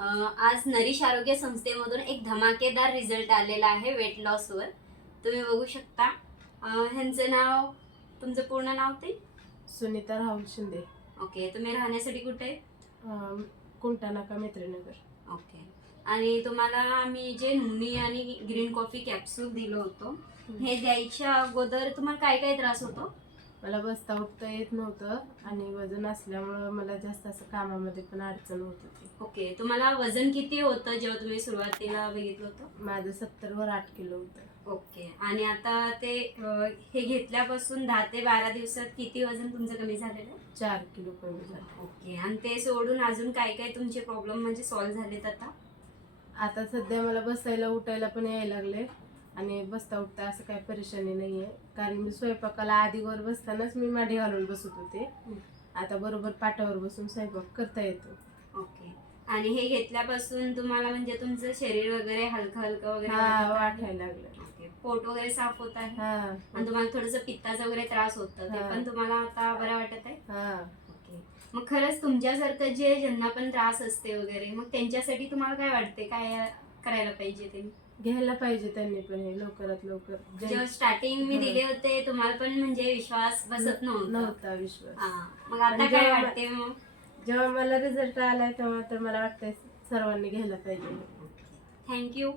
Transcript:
आज नरीश आरोग्य संस्थेमधून एक धमाकेदार रिझल्ट आलेला आहे वेट लॉसवर. तुम्ही बघू शकता. ह्यांचं नाव, तुमचं पूर्ण नाव ते? सुनीता राहुल शिंदे. ओके. तुम्ही राहण्यासाठी कुठे? कुंटा नाका, मैत्रीनगर. ओके. आणि तुम्हाला आम्ही जे नुनी आणि ग्रीन कॉफी कॅप्सूल दिलं होतं, हे द्यायच्या अगोदर तुम्हाला काय काय त्रास होतो? मला बसता उठता येत नव्हतं आणि वजन असल्यामुळं मला जास्त असं कामामध्ये पण अडचण होत होती. ओके. तुम्हाला वजन किती होतं जेव्हा तुम्ही सुरुवातीला बघितलं होतं? माझं 70वर 8 किलो होतं. ओके. आणि आता ते हे घेतल्यापासून 10 ते 12 दिवसात किती वजन तुमचं कमी झालेलं आहे? 4 किलो कमी झालं. ओके. आणि ते सोडून अजून काय काय तुमचे प्रॉब्लेम म्हणजे सॉल्व्ह झालेत आता? आता सध्या मला बसायला उठायला पण यायला लागले आणि बसता उठता असं काही परेशानी नाही आहे. कारण मी स्वयंपाकाला आधीवर बसतानाच मी मांडी घालून बसत होते. आता बरोबर पाटावर बसून स्वयंपाक करता येतो. ओके. आणि हे घेतल्यापासून तुम्हाला म्हणजे तुमचं शरीर वगैरे हलकं हलकं वगैरे वाटायला लागलं. ओके. पोट वगैरे साफ होत आहे? आणि हा. तुम्हाला थोडंसं पित्ताचा वगैरे त्रास होतं, ते पण तुम्हाला आता बरं वाटत आहे? हा. ओके. मग खरंच तुमच्यासारखं जे ज्यांना पण त्रास असते वगैरे, मग त्यांच्यासाठी तुम्हाला काय वाटते, काय करायला पाहिजे त्यांनी? घ्यायला पाहिजे त्यांनी पण हे लवकरात लवकर. जेव्हा स्टार्टिंग मी दिले होते तुम्हाला पण म्हणजे विश्वास बसत नव्हता विश्वास. मग आता काय वाटते? मग जेव्हा मला रिझल्ट आलाय तेव्हा तर मला वाटतंय सर्वांनी घ्यायला पाहिजे. थँक्यू.